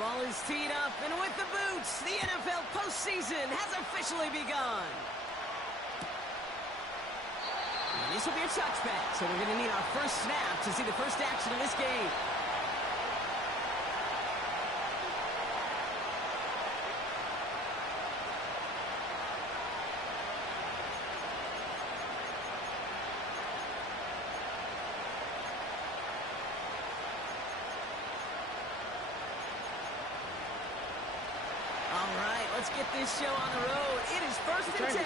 ball is teed up, and with the boots, the NFL postseason has officially begun. And this will be a touchback, so we're going to need our first snap to see the first action of this game. All right, let's get this show on the road. It is 1st and 10.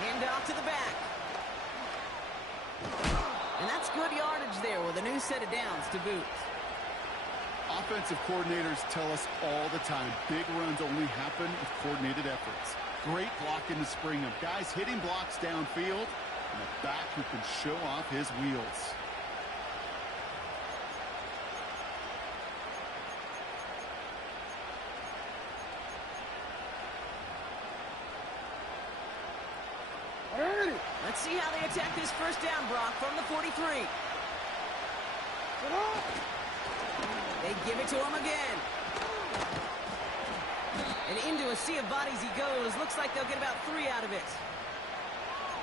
Hand off to the back. And that's good yardage there with a new set of downs to boot. Offensive coordinators tell us all the time, big runs only happen with coordinated efforts. Great block in the spring of guys hitting blocks downfield, and a back who can show off his wheels. Let's see how they attack this first down, Brock, from the 43. They give it to him again. And into a sea of bodies he goes. Looks like they'll get about 3 out of it.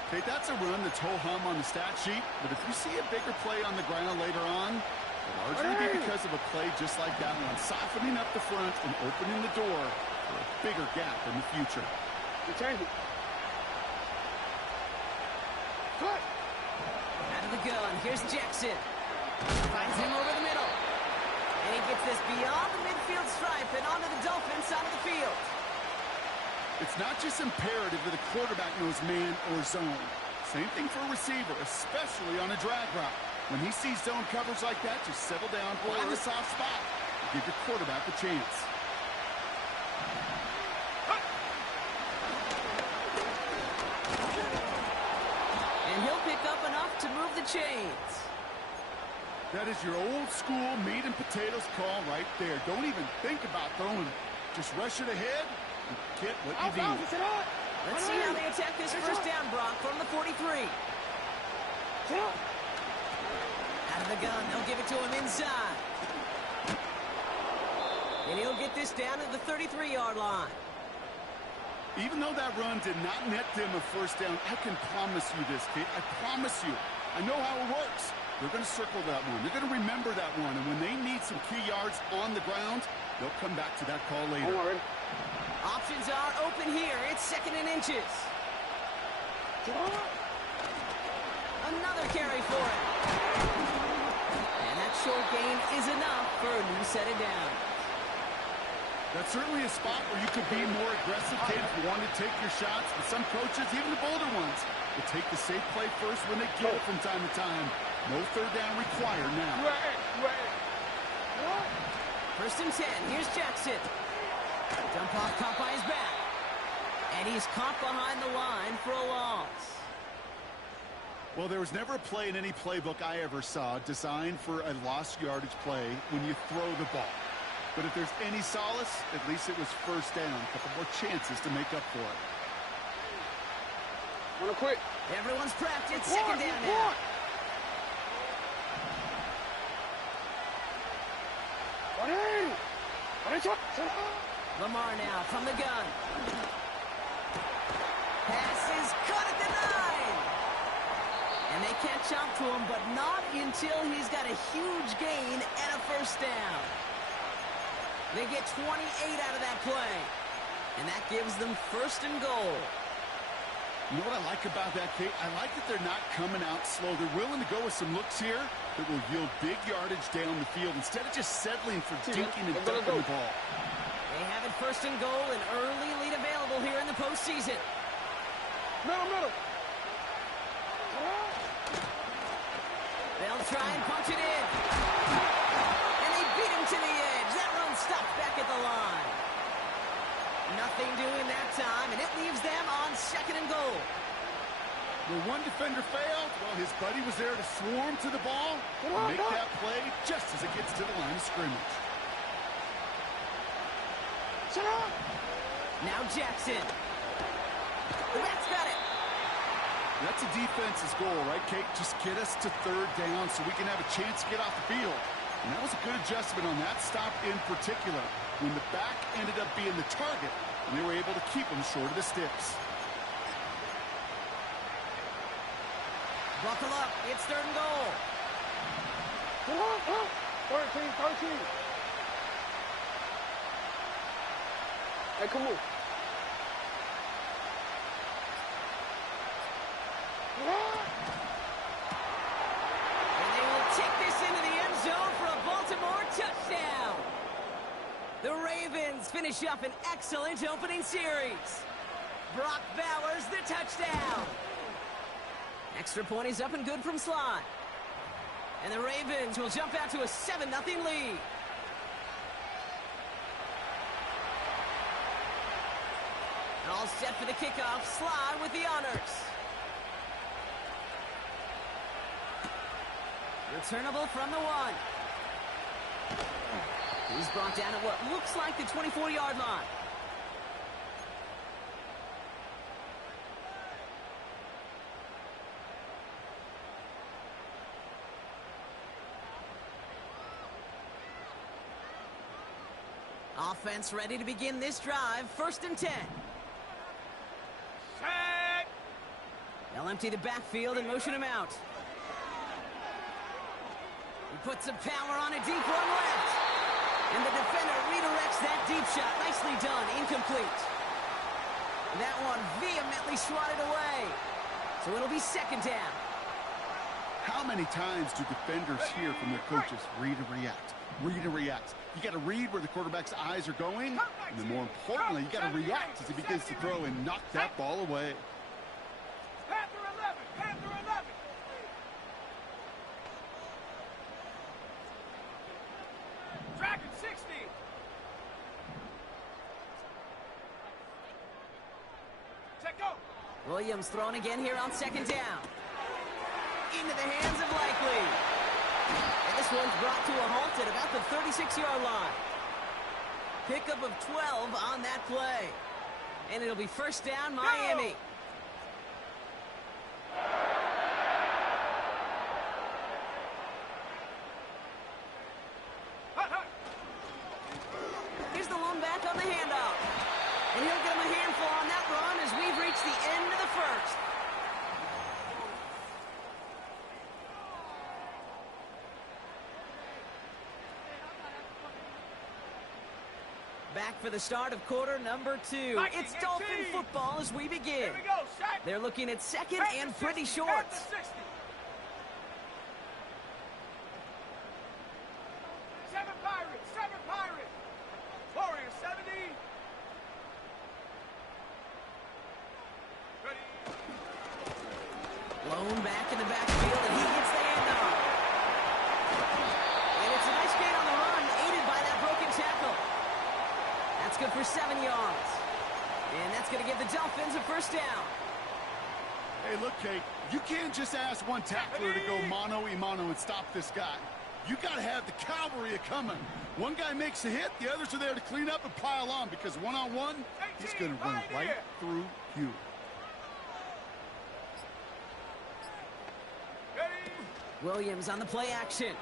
Okay, that's a run that's ho-hum on the stat sheet, but if you see a bigger play on the ground later on, it'll largely be because of a play just like that one, softening up the front and opening the door for a bigger gap in the future. Return it. Out of the gun, here's Jackson. Finds him over the middle. And he gets this beyond the midfield stripe and onto the Dolphins side of the field. It's not just imperative that the quarterback knows man or zone. Same thing for a receiver, especially on a drag route. When he sees zone coverage like that, just settle down, find the soft spot, and give your quarterback a chance. And he'll pick up enough to move the chains. That is your old school meat and potatoes call right there. Don't even think about throwing it. Just rush it ahead and get what you need. Let's see how they attack this first down, Brock, from the 43. Out of the gun, they'll give it to him inside. And he'll get this down to the 33-yard line. Even though that run did not net them a first down, I can promise you this, kid. I promise you. I know how it works. They're going to circle that one. They're going to remember that one. And when they need some key yards on the ground, they'll come back to that call later. Options are open here. It's 2nd and inches. Another carry for it. And that short gain is enough for a new set of downs. That's certainly a spot where you could be more aggressive, kid, if you want to take your shots. But some coaches, even the bolder ones, will take the safe play first when they get it from time to time. No third down required now. 1st and 10. Here's Jackson. Dump off caught by his back. And he's caught behind the line for a loss. Well, there was never a play in any playbook I ever saw designed for a lost yardage play when you throw the ball. But if there's any solace, at least it was first down. A couple more chances to make up for it. Wanna quit? Everyone's prepped. It's 2nd down now. Lamar now from the gun. Pass is caught at the 9. And they can't jump to him, but not until he's got a huge gain and a first down. They get 28 out of that play. And that gives them 1st and goal. You know what I like about that, Kate? I like that they're not coming out slow. They're willing to go with some looks here that will yield big yardage down the field instead of just settling for dinking and dunking the ball. They have it 1st and goal, an early lead available here in the postseason. Middle. They'll try and punch it in. And they beat him to the edge. That run stopped back at the line. Nothing doing that time, and it leaves them on 2nd and goal. Where one defender failed, well, his buddy was there to swarm to the ball and make that play just as it gets to the line of scrimmage. Now Jackson. The back's got it. That's a defense's goal, right, Kate? Just get us to third down so we can have a chance to get off the field. And that was a good adjustment on that stop in particular, when the back ended up being the target, and they were able to keep them short of the sticks. Buckle up. It's third and goal. Come on. 13. Hey, come on. And they will take this into the end zone for a Baltimore touchdown. The Ravens finish up an excellent opening series. Brock Bowers, the touchdown. Extra point is up and good from slot. And the Ravens will jump out to a 7-0 lead. All set for the kickoff. Sly with the honors. Returnable from the 1. He's brought down at what looks like the 24-yard line. Offense ready to begin this drive. 1st and 10. Set. They'll empty the backfield and motion him out. He puts some power on a deep one left. And the defender redirects that deep shot. Nicely done. Incomplete. That one vehemently swatted away. So it'll be 2nd down. How many times do defenders hear from their coaches, read and react, read and react? You got to read where the quarterback's eyes are going, and then more importantly, you got to react as he begins to throw and knock that ball away. Panther 11. Dragon 60. Check go. Williams throwing again here on 2nd down. Into the hands of Likely. And this one's brought to a halt at about the 36-yard line. Pickup of 12 on that play. And it'll be 1st down, Miami. Here's the lone back on the handoff. And he'll get him a handful on that run as we've reached the end of the 1st. Back for the start of quarter number 2. It's Dolphin football as we begin. Here we go. Shaq. They're looking at 2nd and pretty short. 7 Pirates. Warriors 70. Ready. Blown back in the backfield, and he gets the handoff. And it's a nice gain on the run, aided by that broken tackle. That's good for 7 yards. And that's going to give the Dolphins a 1st down. Hey, look, Kate, you can't just ask one tackler to go mano-a-mano and stop this guy. You got to have the cavalry coming. One guy makes a hit, the others are there to clean up and pile on, because one-on-one, he's going to run right through you. Ready. Williams on the play action.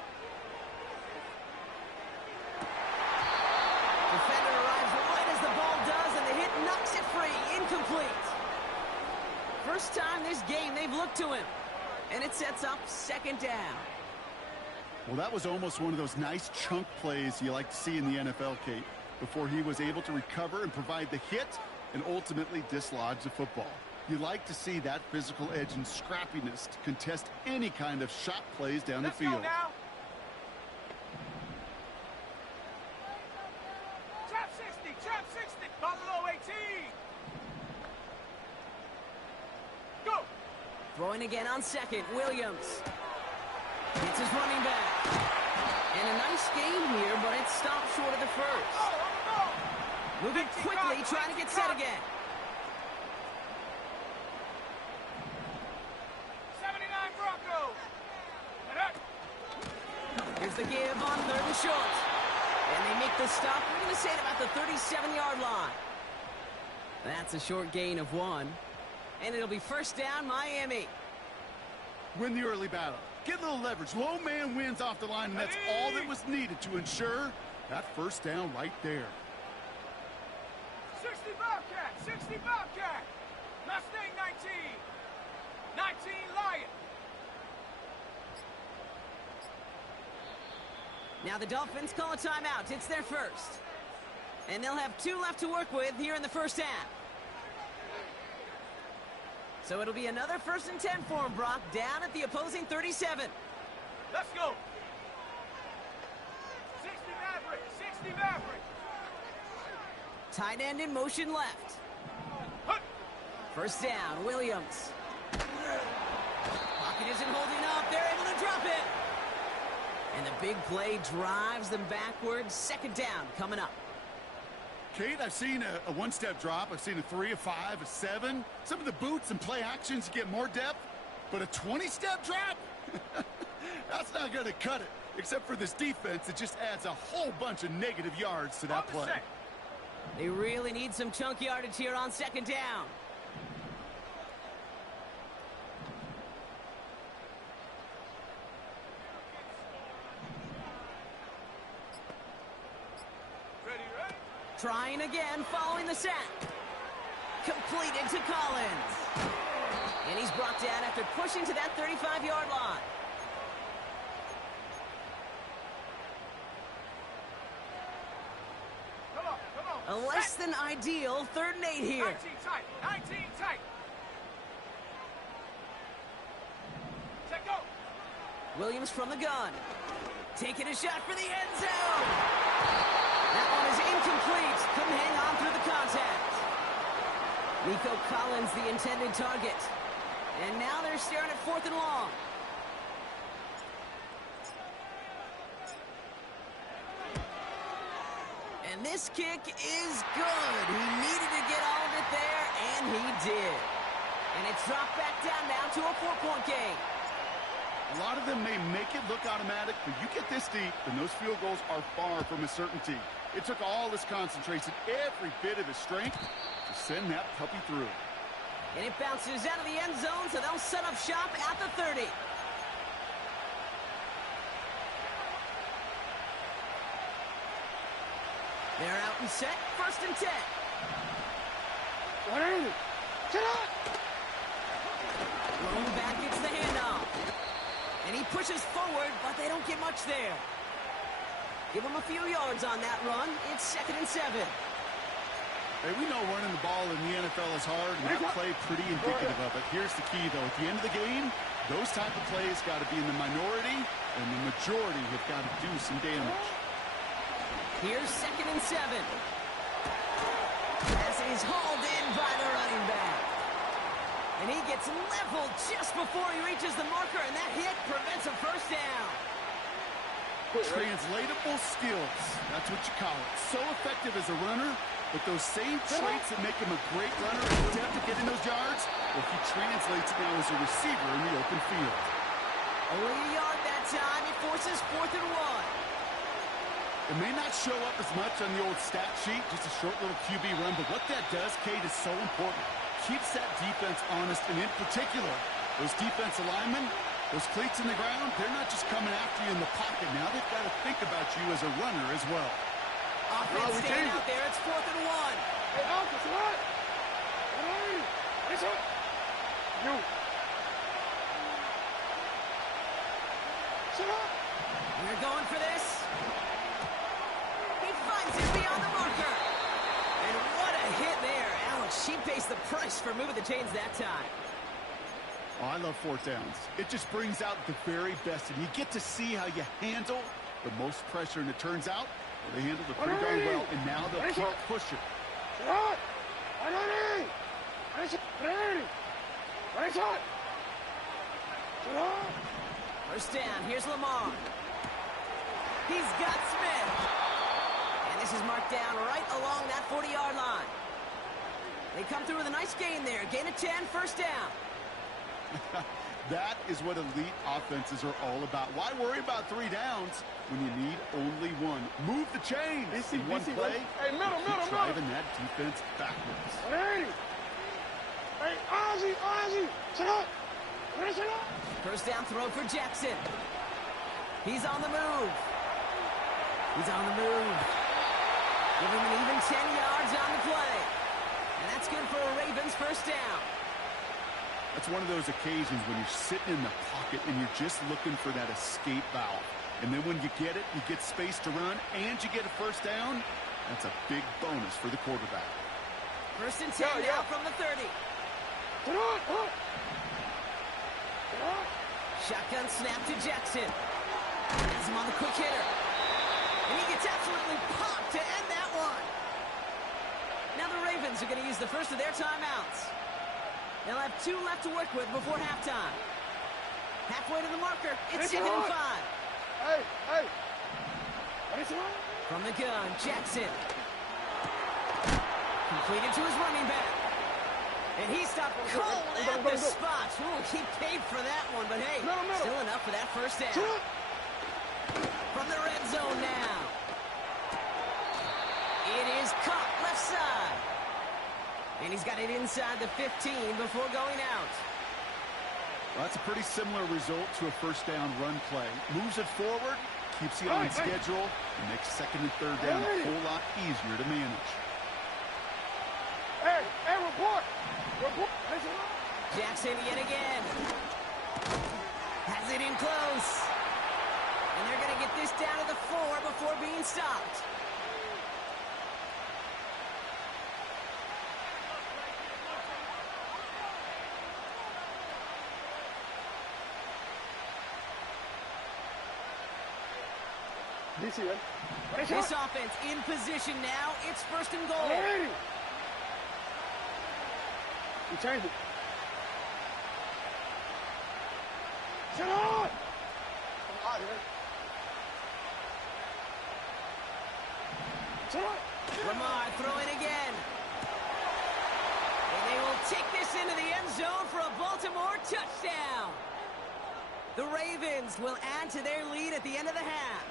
Defender arrives right as the ball does, and the hit knocks it free. Incomplete. First time this game they've looked to him. And it sets up 2nd down. Well, that was almost one of those nice chunk plays you like to see in the NFL, Kate, before he was able to recover and provide the hit and ultimately dislodge the football. You like to see that physical edge and scrappiness to contest any kind of shot plays down the field. Let's go now. Trap 60. Buffalo 18. Go. Throwing again on 2nd. Williams. Gets his running back. And a nice game here, but it stopped short of the 1st. Moving quickly, trying to get set again. 79 Broncos. Here's the give on 3rd and short. And they make the stop. We're going to say at about the 37-yard line. That's a short gain of 1. And it'll be first down, Miami. Win the early battle. Get a little leverage. Low man wins off the line, and that's all that was needed to ensure that first down right there. 60 Bobcat, 60 Bobcat. Mustang 19. 19 Lion. Now the Dolphins call a timeout. It's their first. And they'll have 2 left to work with here in the first half. So it'll be another 1st and 10 for him, Brock, down at the opposing 37. Let's go. 60 Maverick, 60 Maverick. Tight end in motion left. Hut. First down, Williams. Pocket isn't holding up. They're able to drop it. And the big play drives them backwards. Second down coming up. Kate, I've seen a one-step drop. I've seen a 3, a 5, a 7. Some of the boots and play actions get more depth. But a 20-step drop? That's not going to cut it. Except for this defense, it just adds a whole bunch of negative yards to that play. They really need some chunk yardage here on second down. Trying again, following the sack. Completed to Collins. And he's brought down after pushing to that 35-yard line. Come on. A less than ideal 3rd and 8 here. 19 tight, 19 tight. Set go. Williams from the gun. Taking a shot for the end zone. That one is incomplete. Couldn't hang on through the contact. Nico Collins, the intended target. And now they're staring at 4th and long. And this kick is good. He needed to get all of it there, and he did. And it's dropped back down now to a 4-point game. A lot of them may make it look automatic, but you get this deep, and those field goals are far from a certainty. It took all his concentration, every bit of his strength, to send that puppy through. And it bounces out of the end zone, so they'll set up shop at the 30. They're out and set, 1st and 10. Rolling back, it's the handoff. And he pushes forward, but they don't get much there. Give him a few yards on that run. It's 2nd and 7. Hey, we know running the ball in the NFL is hard, and that play pretty indicative of it. Here's the key, though. At the end of the game, those type of plays got to be in the minority, and the majority have got to do some damage. Here's 2nd and 7. As he's hauled in by the running back. And he gets leveled just before he reaches the marker, and that hit prevents a first down. Translatable skills. That's what you call it. So effective as a runner, but those same traits that make him a great runner and depth at getting those yards, well, he translates it now as a receiver in the open field. Only a yard that time. It forces 4th and 1. It may not show up as much on the old stat sheet, just a short little QB run, but what that does, Kate, is so important. Keeps that defense honest, and in particular, those defensive linemen, those cleats in the ground, they're not just coming after you in the pocket. Now they've got to think about you as a runner as well. Offense staying out there. It's 4th and 1. Hey, Alpha, what? Hey, it's up. You. Sit up. We're going for this. He finds it beyond the marker. And what a hit there. Alex, she pays the price for moving the chains that time. Oh, I love 4th downs. It just brings out the very best, and you get to see how you handle the most pressure, and it turns out well, they handled it pretty darn well, and now they'll keep pushing. First down, here's Lamar. He's got Smith. And this is marked down right along that 40-yard line. They come through with a nice gain there. Gain of 10, first down. That is what elite offenses are all about. Why worry about 3 downs when you need only 1? Move the chains in one play. Hey, middle. Driving that defense backwards. Hey. Hey, Ozzy, sit up. First down throw for Jackson. He's on the move. Give him an even 10 yards on the play. And that's good for a Ravens first down. That's one of those occasions when you're sitting in the pocket and you're just looking for that escape valve. And then when you get it, you get space to run, and you get a first down. That's a big bonus for the quarterback. First and 10 now from the 30. Shotgun snap to Jackson. Has him on the quick hitter. And he gets absolutely popped to end that one. Now the Ravens are going to use the first of their timeouts. They'll have 2 left to work with before halftime. Halfway to the marker, it's 2nd and 5. Hey. From the gun, Jackson. Completed to his running back. And he stopped cold at the spot. Ooh, he paid for that one, but hey, still enough for that first down. From the red zone now. It is caught left side. And he's got it inside the 15 before going out. Well, that's a pretty similar result to a first down run play. Moves it forward, keeps you on schedule, and makes 2nd and 3rd down a whole lot easier to manage. Hey, report. Jackson yet again. Has it in close. And they're going to get this down to the 4 before being stopped. This offense in position now. It's 1st and goal. You changed it. Sit on! Lamar throwing again. And they will take this into the end zone for a Baltimore touchdown. The Ravens will add to their lead at the end of the half.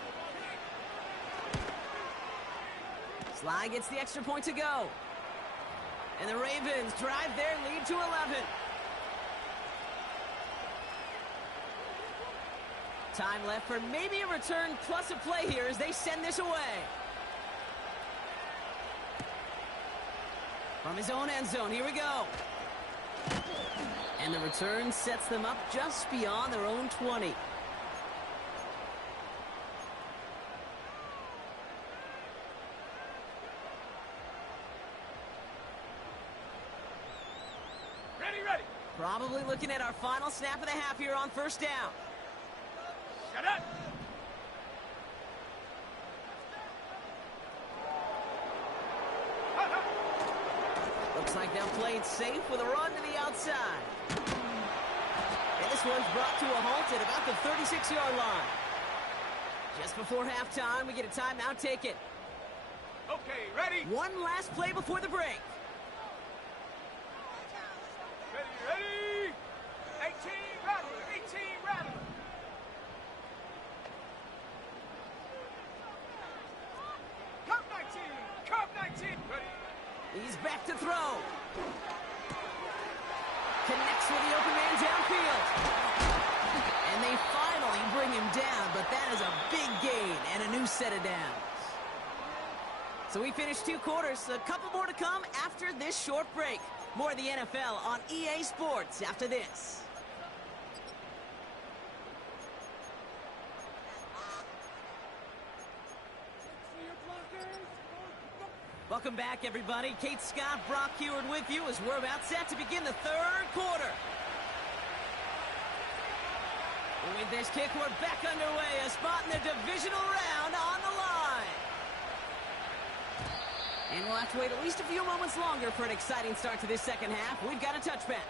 Sly gets the extra point to go. And the Ravens drive their lead to 11. Time left for maybe a return plus a play here as they send this away. From his own end zone, here we go. And the return sets them up just beyond their own 20. Ready. Probably looking at our final snap of the half here on first down. Shut up. Looks like they'll play it safe with a run to the outside. And this one's brought to a halt at about the 36-yard line. Just before halftime, we get a timeout taken. Okay, ready? One last play before the break. Ready? 18 Rattler. Cup 19. Ready? He's back to throw. Connects with the open man downfield. And they finally bring him down, but that is a big gain and a new set of downs. So we finished 2 quarters. A couple more to come after this short break. More of the NFL on EA Sports after this. Welcome back, everybody. Kate Scott, Brock Heward with you as we're about set to begin the 3rd quarter. With this kick, we're back underway. A spot in the divisional round on the line. And we'll have to wait at least a few moments longer for an exciting start to this second half. We've got a touchback.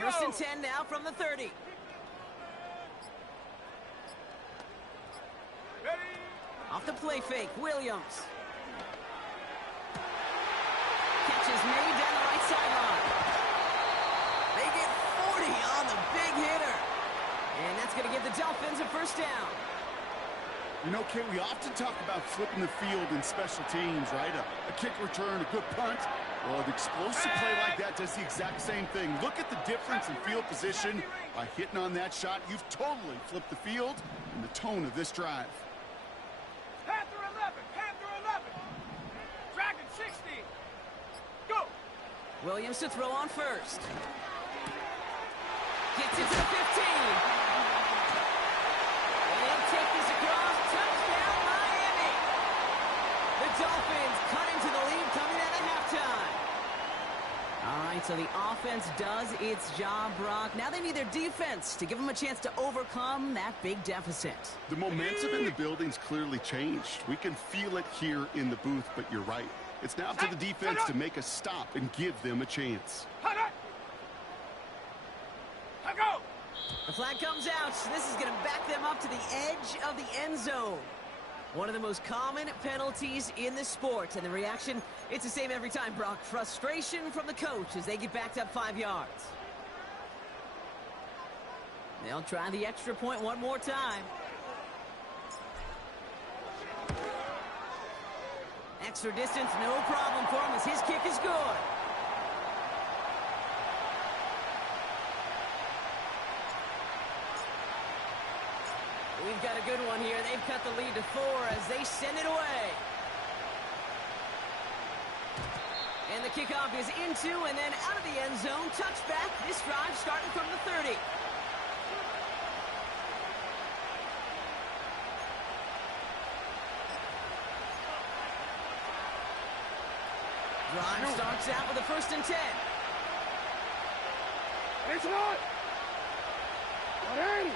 First and 10 now from the 30. Ready? Off the play fake, Williams. Catch is made down the right sideline. They get 40 on the big hitter. And that's going to give the Dolphins a first down. You know, Kate, we often talk about flipping the field in special teams, right? A kick return, a good punt. Well, an explosive play like that does the exact same thing. Look at the difference in field position. By hitting on that shot, you've totally flipped the field and the tone of this drive. Panther 11, Panther 11. Dragon 60. Go. Williams to throw on first. Gets it to the 15. And take this across. Touchdown, Miami. The Dolphins cut into the lead coming out of halftime. All right, so the offense does its job, Brock. Now they need their defense to give them a chance to overcome that big deficit. The momentum in the building's clearly changed. We can feel it here in the booth, but you're right. It's now up to the defense to make a stop and give them a chance. Go. The flag comes out. So this is going to back them up to the edge of the end zone. One of the most common penalties in the sport. And the reaction, it's the same every time, Brock. Frustration from the coach as they get backed up 5 yards. They'll try the extra point one more time. Extra distance, no problem for him as his kick is good. We've got a good one here. They've cut the lead to 4 as they send it away. And the kickoff is into and then out of the end zone. Touchback. This drive starting from the 30. Drive starts out with a first and 10. It's on. 180.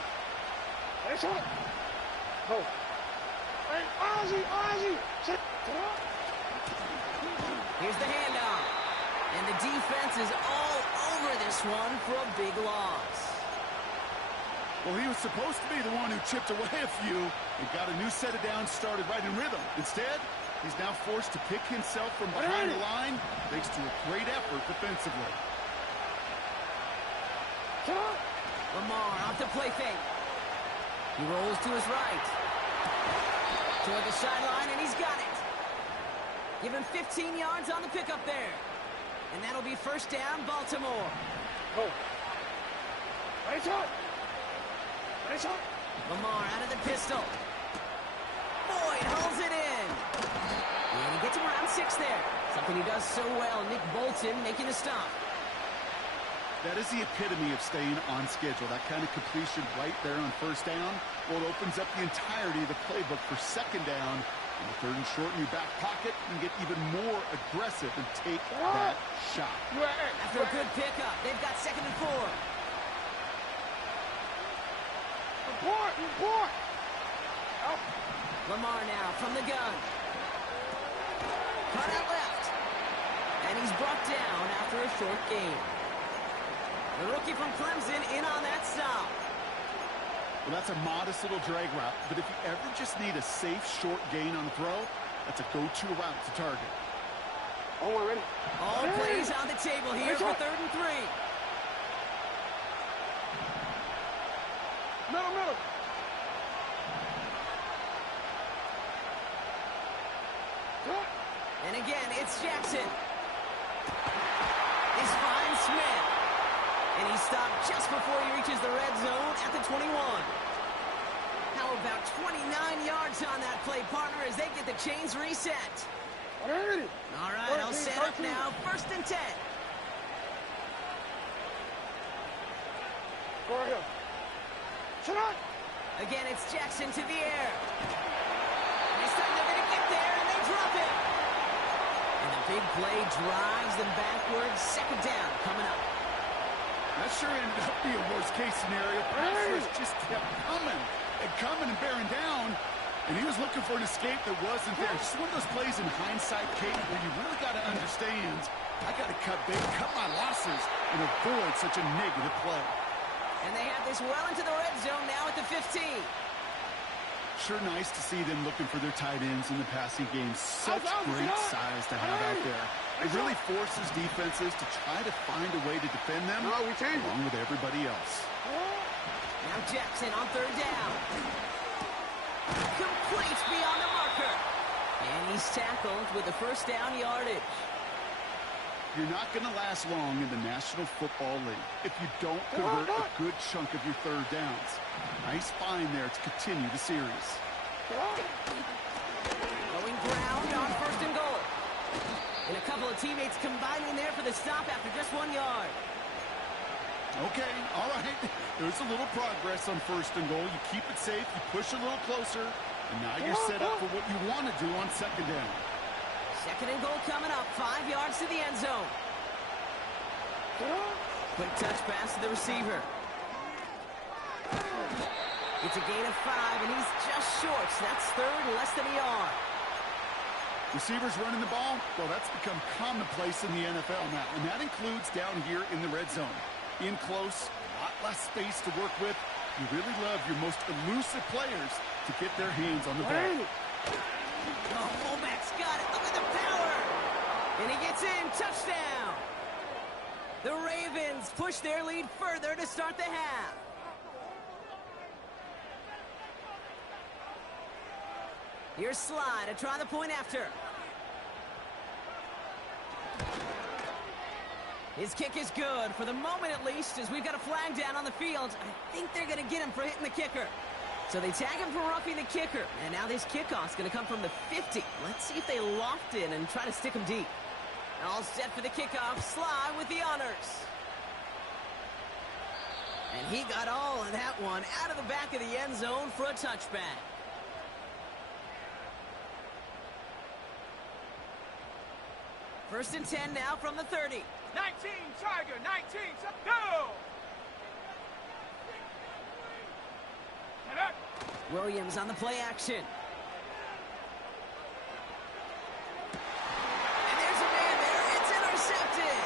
It's on. Go. Hey, Ozzy. Here's the handoff. And the defense is all over this one for a big loss. Well, he was supposed to be the one who chipped away a few and got a new set of downs started right in rhythm. Instead, he's now forced to pick himself from behind the line thanks to a great effort defensively. Lamar off the play fake. He rolls to his right. Toward the sideline, and he's got it. Give him 15 yards on the pickup there. And that'll be first down, Baltimore. Go. Right on. Lamar out of the pistol. Boyd holds it in. And he gets him around 6 there. Something he does so well. Nick Bolton making a stop. That is the epitome of staying on schedule. That kind of completion right there on first down. Well, it opens up the entirety of the playbook for second down. In the third and short in your back pocket, you can get even more aggressive and take that shot. After a good pickup, they've got second and 4. Report. Lamar now from the gun. Cut out left. And he's brought down after a short gain. The rookie from Clemson in on that stop. Well, that's a modest little drag route, but if you ever just need a safe, short gain on the throw, that's a go-to route to target. Oh, ready? All plays on the table here for third and 3. Middle. And again, it's Jackson. He's fine Smith. And he stopped just before he reaches the red zone at the 21. How about 29 yards on that play, partner, as they get the chains reset? All right, I'll set up now. First and 10. Go ahead. Shut up. Again, it's Jackson to the air. This time they're going to get there, and they drop it. And the big play drives them backwards. Second down coming up. That sure ended up being a worst-case scenario. Passers just kept coming and bearing down, and he was looking for an escape that wasn't there. Just one of those plays in hindsight, Kate, where you really got to understand I got to cut bait, cut my losses, and avoid such a negative play. And they have this well into the red zone now at the 15. Sure nice to see them looking for their tight ends in the passing game. Such great size to have out there. It really forces defenses to try to find a way to defend them along with everybody else. Now Jackson on third down. Complete beyond the marker. And he's tackled with the first down yardage. You're not going to last long in the National Football League if you don't convert a good chunk of your third downs. Nice find there to continue the series. Going ground on first and goal. And a couple of teammates combining there for the stop after just 1 yard. Okay, all right. There's a little progress on first and goal. You keep it safe, you push a little closer, and now you're set up for what you want to do on second down. Second and goal coming up, 5 yards to the end zone. Quick touch pass to the receiver. It's a gain of 5, and he's just short, so that's third, less than a yard. Receivers running the ball, well, that's become commonplace in the NFL now, and that includes down here in the red zone. In close, a lot less space to work with. You really love your most elusive players to get their hands on the ball. Oh, fullback's got it. Look at the power. And he gets in. Touchdown. The Ravens push their lead further to start the half. Here's Sly to try the point after. His kick is good, for the moment at least, as we've got a flag down on the field. I think they're going to get him for hitting the kicker. So they tag him for roughing the kicker. And now this kickoff's going to come from the 50. Let's see if they loft it and try to stick him deep. All set for the kickoff. Sly with the honors. And he got all of that one out of the back of the end zone for a touchback. First and 10 now from the 30. 19, Tiger, 19, go! Williams on the play action. And there's a man there. It's intercepted.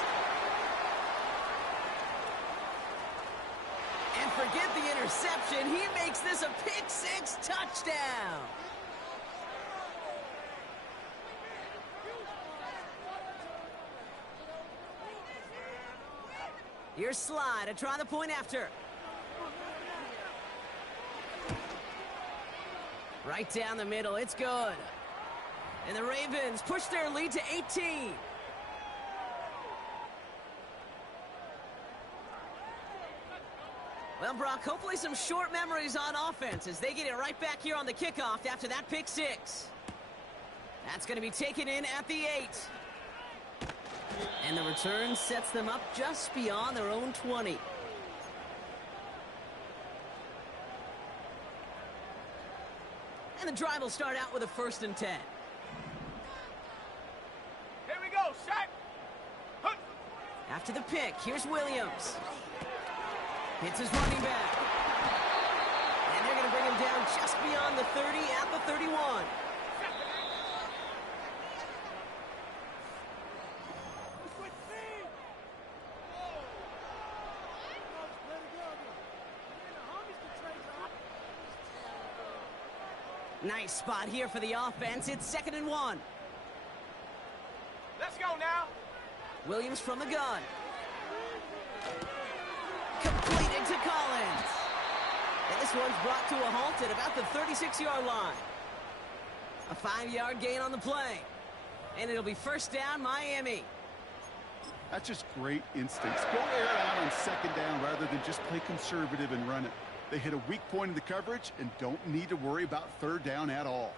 And forget the interception. He makes this a pick-6 touchdown. Here's Sly to try the point after. Right down the middle, it's good. And the Ravens push their lead to 18. Well, Brock, hopefully some short memories on offense as they get it right back here on the kickoff after that pick-6. That's going to be taken in at the 8. And the return sets them up just beyond their own 20. And the drive will start out with a first and 10. Here we go, set. After the pick, here's Williams. Hits his running back. And they're going to bring him down just beyond the 30 at the 31. Nice spot here for the offense. It's 2nd and 1. Let's go now. Williams from the gun. Completed to Collins. And this one's brought to a halt at about the 36-yard line. A 5-yard gain on the play. And it'll be first down, Miami. That's just great instincts. Go air it out on second down rather than just play conservative and run it. They hit a weak point in the coverage and don't need to worry about third down at all.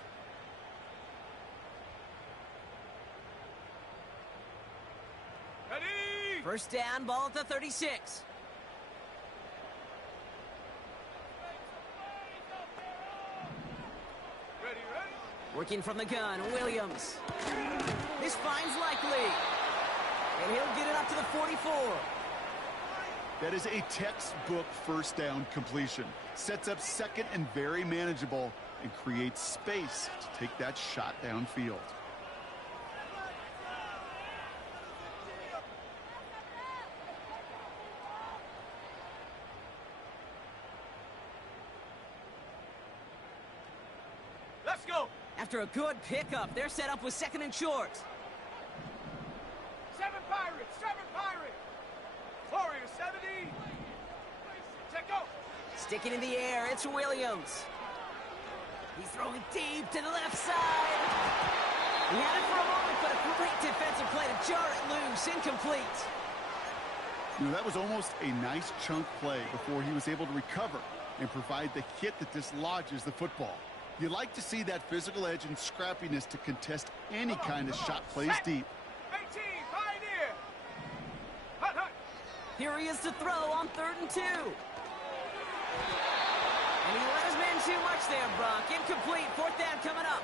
Ready? First down, ball at the 36. Ready, ready? Working from the gun, Williams. This finds likely. And he'll get it up to the 44. That is a textbook first down completion. Sets up second and very manageable and creates space to take that shot downfield. go. After a good pickup, they're set up with 2nd and short. 7 Pirates, 7 Pirates. Warriors 70. Check go. Sticking in the air, it's Williams. He's throwing deep to the left side. He had it for a moment, but a great defensive play to jar it loose. Incomplete. You know, that was almost a nice chunk play before he was able to recover and provide the hit that dislodges the football. You like to see that physical edge and scrappiness to contest any kind of shot plays deep. 18, Pioneer. Hut, hut. Here he is to throw on 3rd and 2. And he let his man too much there, Brock. Incomplete. 4th down coming up.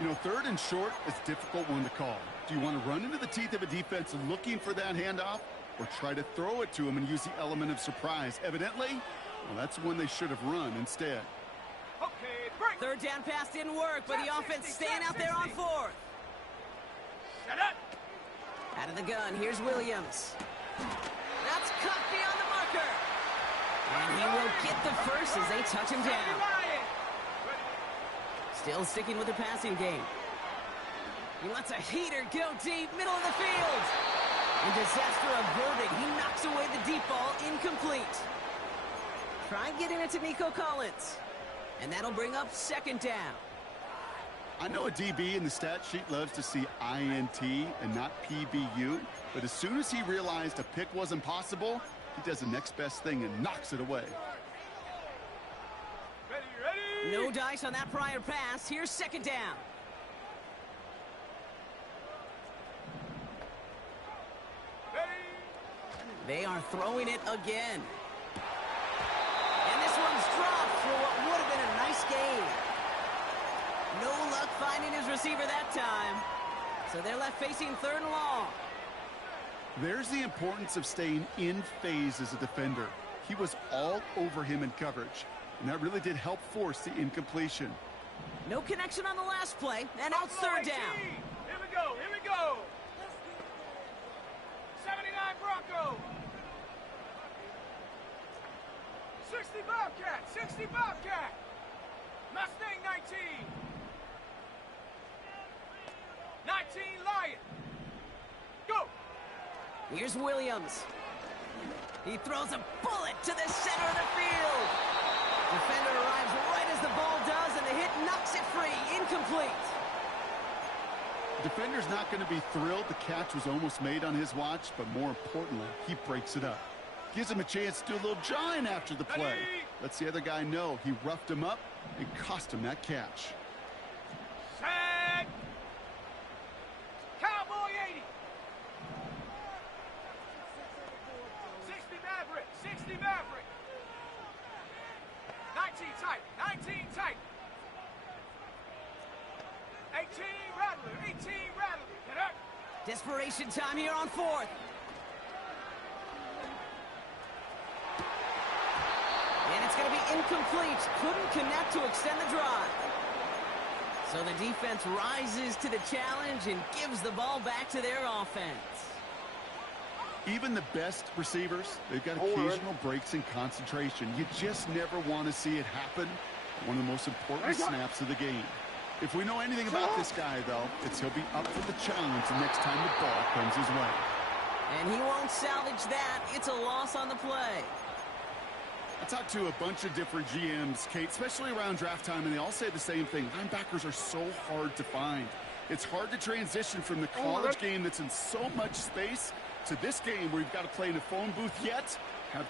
You know, 3rd and short is a difficult one to call. Do you want to run into the teeth of a defense looking for that handoff, or try to throw it to him and use the element of surprise? Evidently, well, that's one they should have run instead. Okay, break. 3rd down pass didn't work, but the offense staying out there on 4th. Shut up. Out of the gun, here's Williams. That's cut beyond the marker. And he will get the first as they touch him down. Still sticking with the passing game. He lets a heater go deep, middle of the field. And disaster averted. He knocks away the deep ball, incomplete. Try getting it to Nico Collins. And that'll bring up 2nd down. I know a DB in the stat sheet loves to see INT and not PBU, but as soon as he realized a pick wasn't possible, he does the next best thing and knocks it away. Ready, ready. No dice on that prior pass. Here's 2nd down. Ready. They are throwing it again. And this one's dropped for what would have been a nice gain. No luck finding his receiver that time. So they're left facing 3rd and long. There's the importance of staying in phase as a defender. He was all over him in coverage, and that really did help force the incompletion. No connection on the last play, and now it's 3rd down. Here we go, here we go. 79 Bronco. 60 Bobcat, 60 Bobcat. Mustang 19. 19 Lion. Go. Here's Williams. He throws a bullet to the center of the field. Defender arrives right as the ball does, and the hit knocks it free. Incomplete. Defender's not going to be thrilled the catch was almost made on his watch, but more importantly, he breaks it up. Gives him a chance to do a little jawing after the play. Lets the other guy know he roughed him up and cost him that catch. Set. Cowboy 80. 60 Maverick, 60 Maverick. 19 tight, 19 tight. 18 Rattler, 18 Rattler. Get up. Desperation time here on 4th. And it's going to be incomplete. Couldn't connect to extend the drive. So the defense rises to the challenge and gives the ball back to their offense. Even the best receivers, they've got occasional breaks in concentration. You just never want to see it happen. One of the most important snaps of the game. If we know anything about this guy, though, it's he'll be up for the challenge the next time the ball comes his way. And he won't salvage that. It's a loss on the play. I talked to a bunch of different GMs, Kate, especially around draft time, and they all say the same thing. Linebackers are so hard to find. It's hard to transition from the college game that's in so much space to this game where you've got to play in a phone booth, yet have